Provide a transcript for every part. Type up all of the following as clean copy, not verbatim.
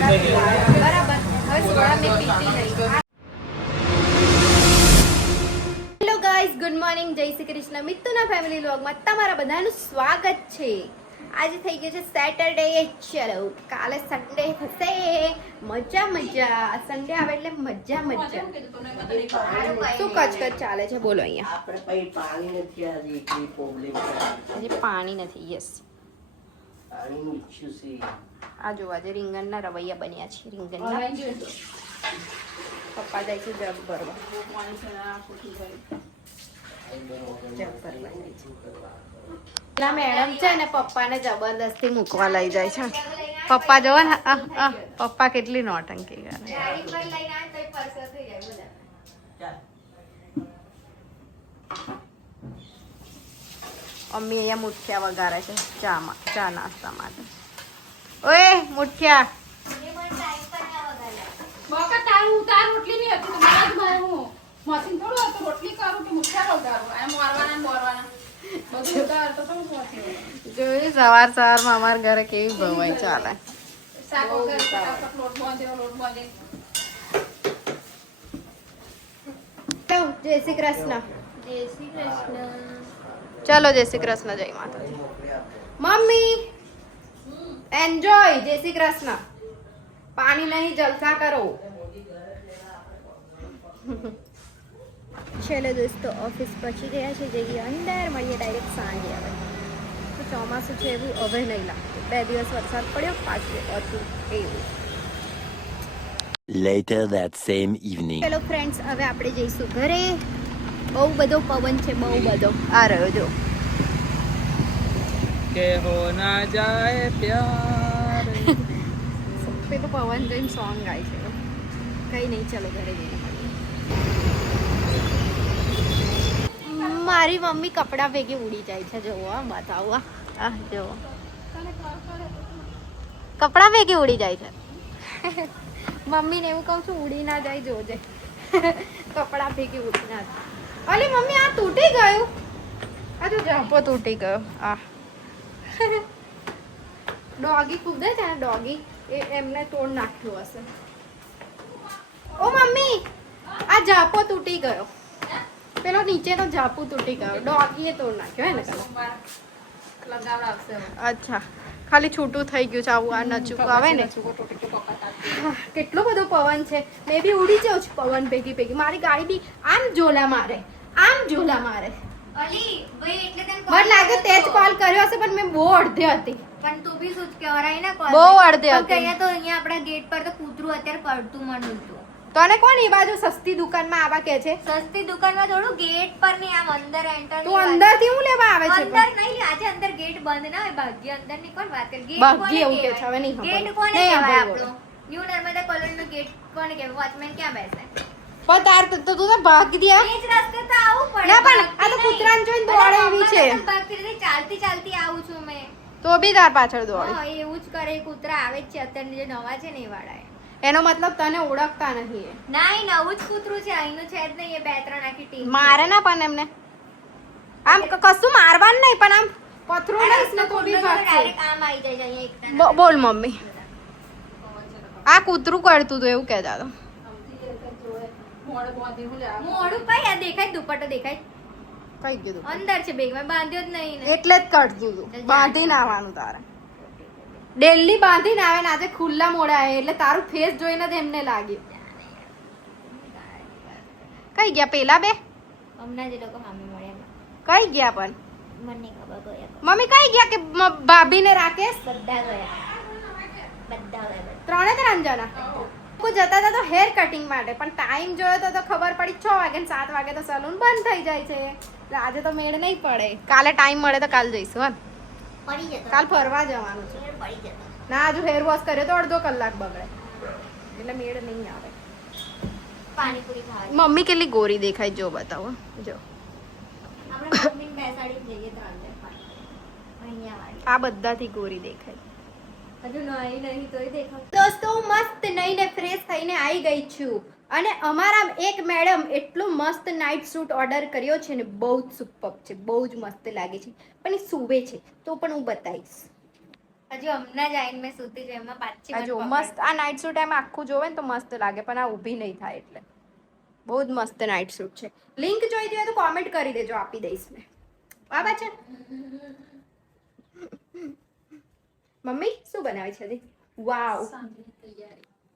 બરાબર. હવે સોડા મેં પીતી નહીં. હેલો ગાઈઝ, ગુડ મોર્નિંગ, જય શ્રી કૃષ્ણ. મિત્તુના ફેમિલી વ્લોગમાં તમારા બધાનું સ્વાગત છે. આજે થઈ ગયો છે સેટરડે. ચલો, કાલે સન્ડે થશે. મજા મજા. સન્ડે આવે એટલે મજા મજા. શું કચકચ ચાલે છે બોલો અહીંયા? આપણે પછી પાણી નથી, આજે એટલી પ્રોબ્લેમ છે. આજે પાણી નથી. યસ, પાણીનું ઇશ્યુ છે. આ જો આજે રીંગણના રવૈયા બન્યા છે. રીંગણના પપ્પા જાય છે જગ ભરવા. પેલા મેડમ છે ને પપ્પાને જબરદસ્તી મૂકવા લઈ જાય છે. પપ્પા જોવો ને, પપ્પા કેટલી નોટંકી કરે. મમ્મી અહીંયા મુઠિયા વગાડે છે ચા નાસ્તા માટે. ઓય મુઠિયા. જોયું સવારમાં અમારા ઘરે કેવી ભવાઈ ચાલે. જય શ્રી કૃષ્ણ. જય શ્રી કૃષ્ણ. ચલો, જય શ્રી કૃષ્ણ. જય માતાજી. Mummy enjoy. જય શ્રી કૃષ્ણ. પાણી નહીં, જલસા કરો. ચલો દોસ્તો, ઓફિસ પહોંચી ગયા છે. જઈએ અંદર, મળીએ ડાયરેક્ટ સાંજે. હવે તો ચોમાસું છે એવું હવે નહીં લાગતું. 2 દિવસ વરસાદ પડ્યો, પાછું હતું એવું. Later that same evening. ચલો ફ્રેન્ડ્સ, હવે આપણે જઈશું ઘરે. બહુ બધો પવન છે, બહુ બધો. આ રહ્યો જો. કે હો ના જાય પ્યાર. પેલું પવન જોઈને સોંગ ગાય છે. કઈ નહીં, ચલો ઘરે જઈને મળીએ. મારી મમ્મી કપડાં ભેગી ઉડી જાય છે. જોવો, બતાવો. આ જોવો, કપડાં ભેગી ઉડી જાય છે. મમ્મીને એવું કહું છું, ઉડી ના જાય, જોજે. કપડાં ભેગી ઉડી ના જાય. અલી મમ્મી, આ તૂટી ગયું. આ જો જાપો તૂટી ગયો. આ ડોગી કૂદે છે ને, ડોગી એમને તોડ નાખ્યું હશે. ઓ મમ્મી, આ જાપો તૂટી ગયો. પેલો નીચેનો જાપુ તૂટી ગયો. ડોગીએ તોડ નાખ્યો હે ને. અચ્છા, ખાલી છૂટું થઈ ગયું છે. આવું આ નચુકું આવે ને. કેટલો બધો પવન છે. મેં બી ઉડી જાઉં છું પવન ભેગી ભેગી. મારી ગાડી બી આમ ઝોલા મારે, આમ ઝોલા મારે. મને લાગે તે જ કોલ કર્યો હશે, પણ મેં બહુ અડધે હતી. પણ તું બી શું કહેવાય ને કોલ બહુ અડધે હતી. અહીંયા તો અહીંયા આપણા ગેટ પર તો કૂતરું અત્યારે પડતું મળતું. તને કોણ એ બાજુ સસ્તી દુકાનમાં આવા કે છે? સસ્તી દુકાનમાં થોડું ગેટ પર નહીં, આમ અંદર એન્ટર. તું અંદર થી હું લેવા આવે છે? અંદર નહીં, આજે અંદર ગેટ બંધ ના હોય. ભાગ્ય અંદર ની કોણ વાત કરે? ગેટ ભાગ્ય એવું કે છે, હવે નહીં ખબર. ગેટ કોને નહીં કહેવાય? ખબર. આપણો ન્યૂ નર્મદા કોલોની નો ગેટ કોને કહેવાય? વોચમેન ક્યાં બેસે? પણ તાર તો તું તો ભાગ દિયા. એ જ રસ્તે તો આવું પડે. ના પણ આ તો કૂતરાને જોઈને દોડે એવી છે. ભાગતી રીતે ચાલતી ચાલતી આવું છું મેં. તો બી તાર પાછળ દોડે. હા, એવું જ કરે. કૂતરા આવે જ છે અત્યારે, જે નવા છે ને એ વાળા. એનો મતલબ તને ઓળખતા નહીં એ. ના, એ નવું જ કૂતરું છે. અહીંનું છે જ નહીં. એ 2-3 આખી ટીમ મારે ના પણ એમને આમ કશું મારવાનું નહીં, પણ આમ પથરું લઈશ ને તો બી ભાગશે. ડાયરેક્ટ આમ આવી જાય છે અહીંયા એકતા. બોલ મમ્મી, આ કૂતરું કરતું હતું એવું કહેતા હતા. મોડું કઈ આ દેખાય? દુપટ્ટો દેખાય? કઈ કીધું? અંદર છે બેગમાં, બાંધ્યો જ નહીં ને. એટલે જ કરતું હતું. બાંધીને આવવાનું તારે. ડેલી બાંધીને આવે ને આજે ખુલ્લા મોડા આવે એટલે તારું ફેસ જોઈને જ એમને લાગ્યું. કઈ ગયા પેલા બે? હમણાં જે લોકો સામે મળ્યા કઈ ગયા પણ? મને નહીં ખબર. ગયા મમ્મી કઈ ગયા કે ભાભી ને રાકેશ? બધા ગયા. બધા ગયા. 3 જણા લોકો જતા હતા તો હેર કટિંગ માટે, પણ ટાઈમ જોયો તો ખબર પડી 6 વાગે ને 7 વાગે તો સલૂન બંધ થઈ જાય છે. એટલે આજે તો મેળ નહીં પડે. કાલે ટાઈમ મળે તો કાલ જઈશું. હા, પડી જતો. કાલ ફરવા જવાનું છે. પડી જતો. ના, હજુ હેર વોશ કર્યો તો અડધો કલાક બગડે એટલે મેળ નહીં આવે. પાણીપુરી ખાવા. મમ્મી કેટલી ગોરી દેખાય જો, બતાવો જો. આપણે મમ્મીને બેસાડી જઈએ 3 અહીંયા વાળી. આ બધાથી ગોરી દેખાય. હજુ નહીં નહીં તોય દેખાવ. દોસ્તો, મસ્ત નઈને ફ્રેશ થઈને આવી ગઈ છું. અને અમારા એક મેડમ એટલો મસ્ત નાઇટ સૂટ ઓર્ડર કર્યો છે ને, બહુ જ સુપર છે, બહુ જ મસ્ત લાગે છે. પણ એ સૂવે છે તો પણ હું બતાવીશ. હજુ હમણાં જ આવીને મેં સૂતી છે એમાં પાછી આ મને જો પકડ. મસ્ત આ નાઇટ સૂટ એમ આખું જોવે ને તો મસ્ત લાગે પણ આ ઊભી નહીં થાય એટલે બહુ જ મસ્ત નાઇટ સૂટ છે લિંક જોઈતી હોય તો કોમેન્ટ કરી દેજો આપી દઈશ મેં બરાબર છે મમ્મી શું બનાવે છે દી વાવ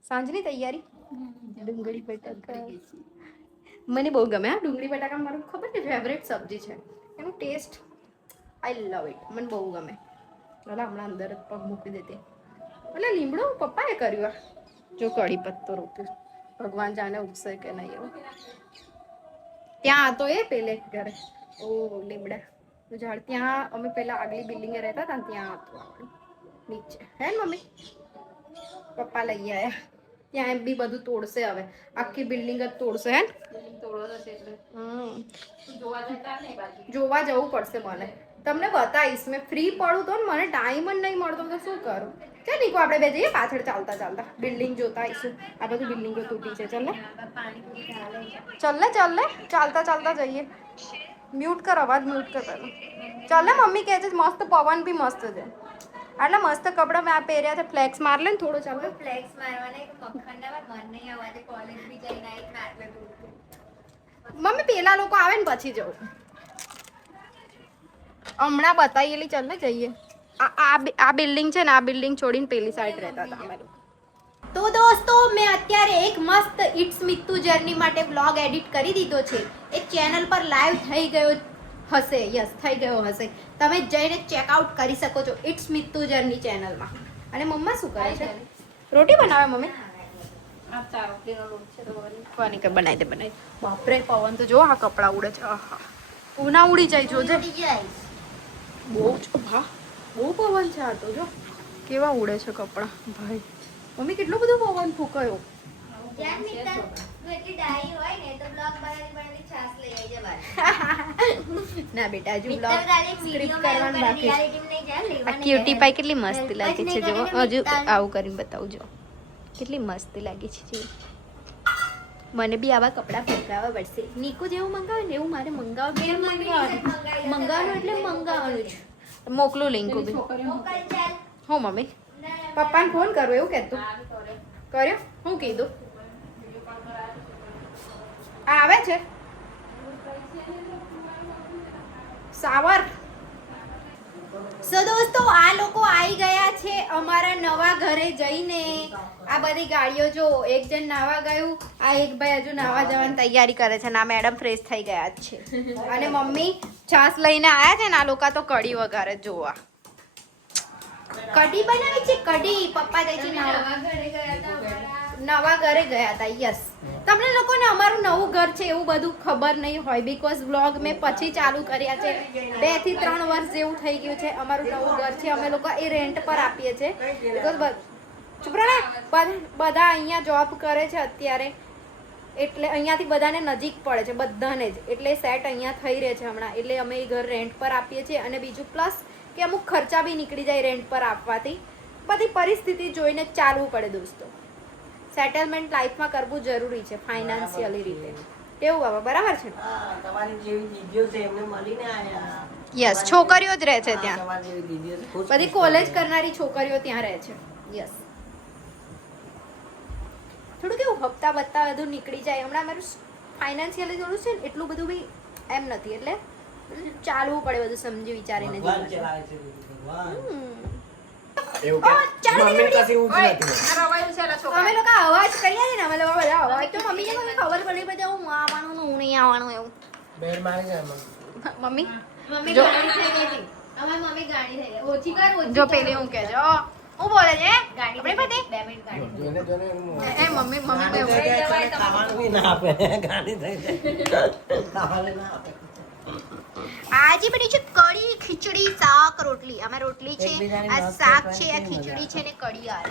સાંજની તૈયારી ડુંગળી બટાકા મને બહુ ગમે આ ડુંગળી બટાકા મારું ખબર ને ફેવરેટ સબ્જી છે એનું ટેસ્ટ આઈ લવ ઇટ મને બહુ ગમે ચાલો હમણાં અંદર જ પગ મૂકી દેતી એટલે લીમડો પપ્પાએ કર્યું આ જો કઢી પત્તો રોપ્યો ભગવાન જાણે ઉગશે કે નહીં એવું ત્યાં હતો એ પેલે ઘરે ઓ લીમડા ઝાડ ત્યાં અમે પેલા આગલી બિલ્ડિંગે રહેતા હતા ને ત્યાં હતું આપણે નીચે હે ને મમ્મી પપ્પા લઈ આવ્યા ત્યાં એમ બી બધું તોડશે હવે આખી બિલ્ડિંગ જ તોડશે હે જોવા જવું પડશે મને તમને બતાવીશ મેં ફ્રી પડું તો ને મને ટાઈમ જ નહીં મળતો તો શું કરું ચાલ નીકો આપણે બે જઈએ પાછળ ચાલતા ચાલતા બિલ્ડિંગ જોતા આવીશું આ બધું બિલ્ડિંગો તૂટી છે ચાલ ને ચાલ ને ચાલતા ચાલતા જઈએ મ્યુટ કર અવાજ મ્યુટ કર પેલું ચાલ ને મમ્મી કહે છે મસ્ત પવન બી મસ્ત છે આટલા મસ્ત કપડાં મેં આ પહેર્યા છે ફ્લેક્સ માર લે ને થોડો ચાલ ફ્લેક્સ મારવાના એક મખણના મન નહીં આવવા કોલેજ બી જઈને આવી ને આટલે દૂર મમ્મી પેલા લોકો આવે ને પછી જવું હમણાં બતાવીએલી ચાલ ને જઈએ આ બિલ્ડિંગ છે ને આ બિલ્ડિંગ છોડીને પેલી સાઈડ રહેતા હતા અમે લોકો તો દોસ્તો મેં અત્યારે એક મસ્ત ઇટ્સ મિત્તુ જર્ની માટે વ્લોગ એડિટ કરી દીધો છે એ ચેનલ પર લાઈવ થઈ ગયો હશે યસ થઈ ગયો હશે તમે જઈને ચેકઆઉટ કરી શકો છો ઇટ્સ મિત્તુ જર્ની ચેનલમાં અને મમ્મા શું કરે છે રોટી બનાવે મમ્મી કોની કે બનાવી દે બાપરે પવન તો જો આ કપડાં ઉડે છે આહા ઉના ઉડી જાય જોજે બહુ જ ભા બહુ પવન છે આ તો જો કેવા ઉડે છે કપડાં ભાઈ મમ્મી કેટલો બધો પવન ફૂંકાયો યાર મિત્ર તું એટલી ડાઈ હોય ને તો બ્લોગ બનાવી છાસ લઈ આવી જવા ના બેટા હજુ મિત્ર બ્લોગ તારે સ્ક્રિપ્ટ વિડિયો કરવાનું બાકી છે રિયાલિટી નહીં જાય આ લેવાની ક્યુટી પાઈ કેટલી મસ્ત લાગે છે જો હજુ મિત્ર આવું કરીને બતાવું જો કેટલી મસ્ત લાગે છે જો મને બી આવા કપડાં મંગાવવા પડશે નીકો જેવું મંગાવે ને એવું મારે મંગાવવા મંગાવવાનું એટલે મંગાવવાનું જ મોકલું લિંક બી મોકલ ચાલ હો મમ્મી પપ્પાને ફોન કરું એવું કહેતું કર્યો હું કીધું આ આવે છે સાવર સો દોસ્તો આ લોકો આવી ગયા છે અમારા નવા ઘરે જઈને આ બધી ગાડીઓ જો એક જણ નાવા ગયું આ એક ભાઈ હજુ નાવા જવાની તૈયારી કરે છે ના મેડમ ફ્રેશ થઈ ગયા જ છે અને મમ્મી છાસ લઈને આયા છે ને આ લોકો તો કઢી વઘારે જોવા કઢી બનાવી છે કઢી પપ્પા જાય છે નવા ઘરે ગયા હતા યસ તમને લોકોને અમારું નવું ઘર છે એવું બધું ખબર નહીં હોય બીકોઝ વ્લોગ મેં પછી ચાલુ કર્યા છે 2 થી 3 વર્ષ જેવું થઈ ગયું છે અમારું નવું ઘર છે અમે લોકો એ રેન્ટ પર આપીએ છીએ બીકોઝ બધા અહીંયા જોબ કરે છે અત્યારે એટલે અહીંયાથી બધાને નજીક પડે છે બધાને જ એટલે સેટ અહીંયા થઈ રહે છે હમણાં એટલે અમે એ ઘર રેન્ટ પર આપીએ છીએ અને બીજું પ્લસ કે અમુક ખર્ચા બી નીકળી જાય રેન્ટ પર આપવાથી બધી પરિસ્થિતિ જોઈને ચાલવું પડે દોસ્તો સેટલમેન્ટ લાઈફમાં કરવું જરૂરી છે ફાઇનાન્શિયલી રીતે કેવું બાબા બરાબર છે તમારી જેવી દીદીઓ છે એમને મળીને આયા યસ છોકરીઓ જ રહે છે ત્યાં તમારી જેવી દીદીઓ છે, ખુશ બધી કોલેજ કરનારી છોકરીઓ ત્યાં રહે છે યસ થોડું કેવું હપ્તા બત્તા બધું નીકળી જાય હમણાં મારું ફાઇનાન્શિયલી થોડું છે ને એટલું બધું બી એમ નથી એટલે ચાલવું પડે બધું સમજી વિચારીને ભગવાન જીવન. ચલાવે છે ભગવાન ઓ, ચાલો મમ્મી નીકળી. પાસે એવું જ ઓય, નથી. આ રવાયું છે એલા છોકરા. અમે લોકો અવાજ કરીએ છે ને અમે લોકો બધા અવાજ તો મમ્મી ને મને ખબર પડી પછી હું આવવાનું ને હું નહીં આવવાનું એવું બેર મારી જાય મને. મમ્મી મમ્મી જો. ગાડી થઈ ગઈ હતી અમે મમ્મી ગાડી થઈ ગઈ ઓછી કર ઓછી જો કર. પેલી હું કે છે હું બોલે છે ગાડી આપણી પતિ 2 મિનિટ ગાડી જોઈને જોઈને એનું એ મમ્મી મમ્મી ગાડી બોલે. થઈ જાય એટલે ખાવાનું બી ના આપે ગાડી થઈ જાય ખાવાનું ના આપે આજે બની છે કઢી ખીચડી શાક રોટલી આમાં રોટલી છે એકબીજાની આ મસ્ત શાક ફ્રાય છે આ કેવી ખીચડી મજા છે ને કઢી આ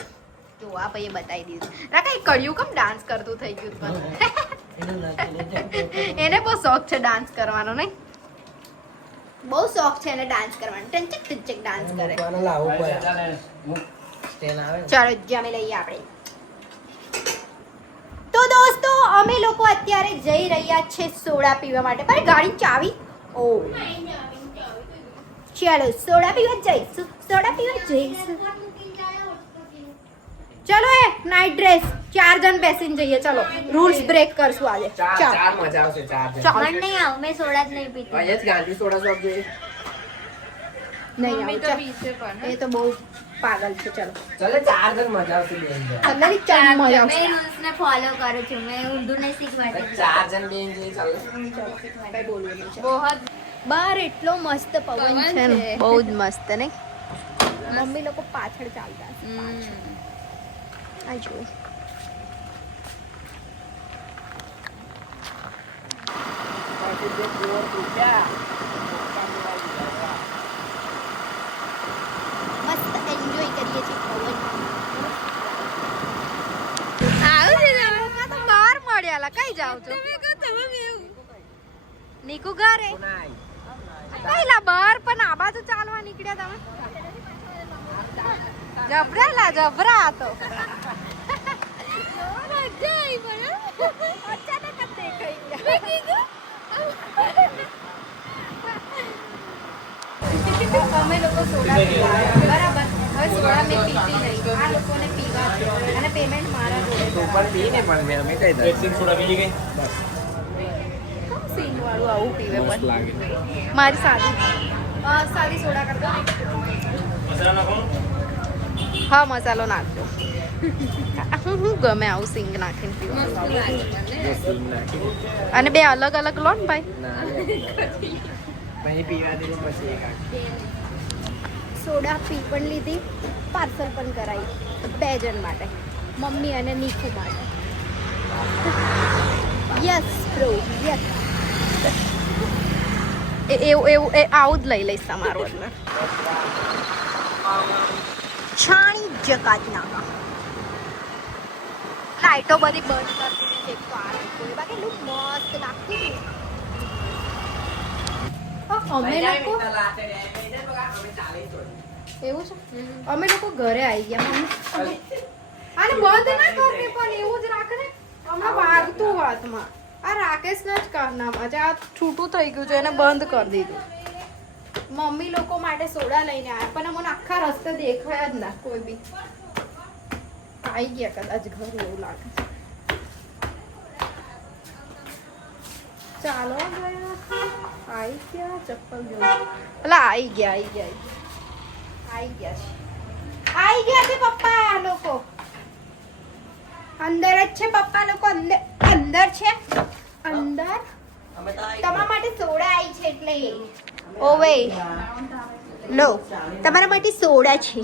જો આ ભાઈએ બતાવી દીધું રાકા એ કઢિયું કેમ ડાન્સ કરતું થઈ ગયું પણ એનું નથી એને બહુ શોખ છે ડાન્સ કરવાનો નહીં બહુ શોખ છે એને ડાન્સ કરવાનો ટંચક ટંચક ડાન્સ કરે મૂકવાનો લાવવું પડે સ્ટેન આવે ને. ચાલો જમી લઈએ આપણે તો દોસ્તો અમે લોકો અત્યારે જઈ રહ્યા છે સોડા પીવા માટે પણ ગાડી ચાવી ઓ ચાલો સોડા પીવા જઈશું સોડા પીવા જઈશું. એરપોર્ટ મૂકીને જાય, હોટસ્પોટ પીવું. ચલો એ નાઇટ ડ્રેસ 4 જણ બેસીને જઈએ. ચલો રૂલ્સ બ્રેક કરશું આજે. ચાલ. મજા આવશે ચાર જણ. ચાલ. મને નહીં આવું, મેં સોડા જ નહીં પીતી. અહીંયા જ ગાંધી સોડા શોપ જોઈએ. નહીં મમ્મી આવું, તો ચાલ. પીશે પણ એ તો બહુ પાગલ છે. ચલો ચાલે ચાર જણ મજા આવશે બેન જણ. અંદરની ચાલ મજા આવશે. મેં રૂલ્સ ને ફોલો કરું છું, મેં ઊંધું નહીં શીખવાડતી. ચાર જણ બેન જઈએ ચાલે. કઈ બોલવું નહીં. બહુ બહાર એટલો મસ્ત પવન પવન છે ને, છે. બહુ જ મસ્ત નહીં. મમ્મી લોકો પાછળ ચાલતા હશે. આ જો મસ્ત એન્જોય કરીએ છીએ પવન. બહાર મળ્યા કઈ જાવ છો? નીકુ ઘરે કઈલા બહાર પણ આ બાજુ ચાલવા નીકળ્યા તમે? જબરાલા જબરા તો અચાનક જ દેખાઈ ગયા. અમે લોકો સોડા પીવા બરાબર. હવે સોડા મેં પીતી નહીં. આ લોકોને પીવા છે અને પેમેન્ટ મારા જોડે તું પણ પી ને પણ મેં અમે કઈ દે. સિંગ વાળું આવું પીવે પણ મારી સાદી સોડા કરતો હા મસાલો નાખજો. હું ગમે આવું સિંગ નાખીને પીવાનું. અને બે અલગ અલગ લો ને ભાઈ. પછી પીવા દીધું પછી એક સોડા પી પણ લીધી, પાર્સલ પણ કરાવી 2 જણ માટે, મમ્મી અને નીકુ માટે. Yes bro yes. એવું આવું જ લઈ લઈશ તમારું અંદર. છાણી જકાત નાકા લાઈટો બધી બંધ કરી દીધી છે. તો આ લાઈટો બાકી એટલું મસ્ત લાગતું હતું. અમે લોકો એવું છે. અમે લોકો ઘરે આવી ગયા. મમ્મી આને બંધ ના કરે પણ એવું જ રાખે ને. હમણાં વાગતું હાથમાં. આ રાકેશના જ કારનામાં છે. આ છૂટું થઈ ગયું છે એને બંધ કરી દીધું. મમ્મી લોકો માટે સોડા લઈને આવ્યા પણ અમને આખા રસ્તે દેખાયા જ ના કોઈ બી. આવી ગયા કદાચ ઘર એવું લાગે છે. ચાલો ગયા આવી ગયા ચપ્પલ જો અલા આવી ગયા છે. આવી ગયા છે પપ્પા લોકો અંદર જ છે. પપ્પા લોકો અંદર છે. અંદર તમારા માટે સોડા આવી છે એટલે ઓવે લો તમારા માટે સોડા છે.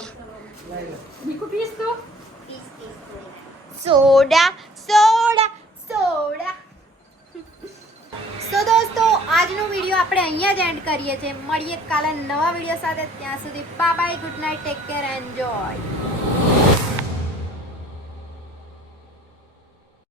Soda soda soda. સો દોસ્તો આજનો વિડીયો આપણે અહીંયા જ એન્ડ કરીએ છીએ. મળીએ કાલે નવા વિડીયો સાથે. ત્યાં સુધી bye bye, good night, take care, enjoy.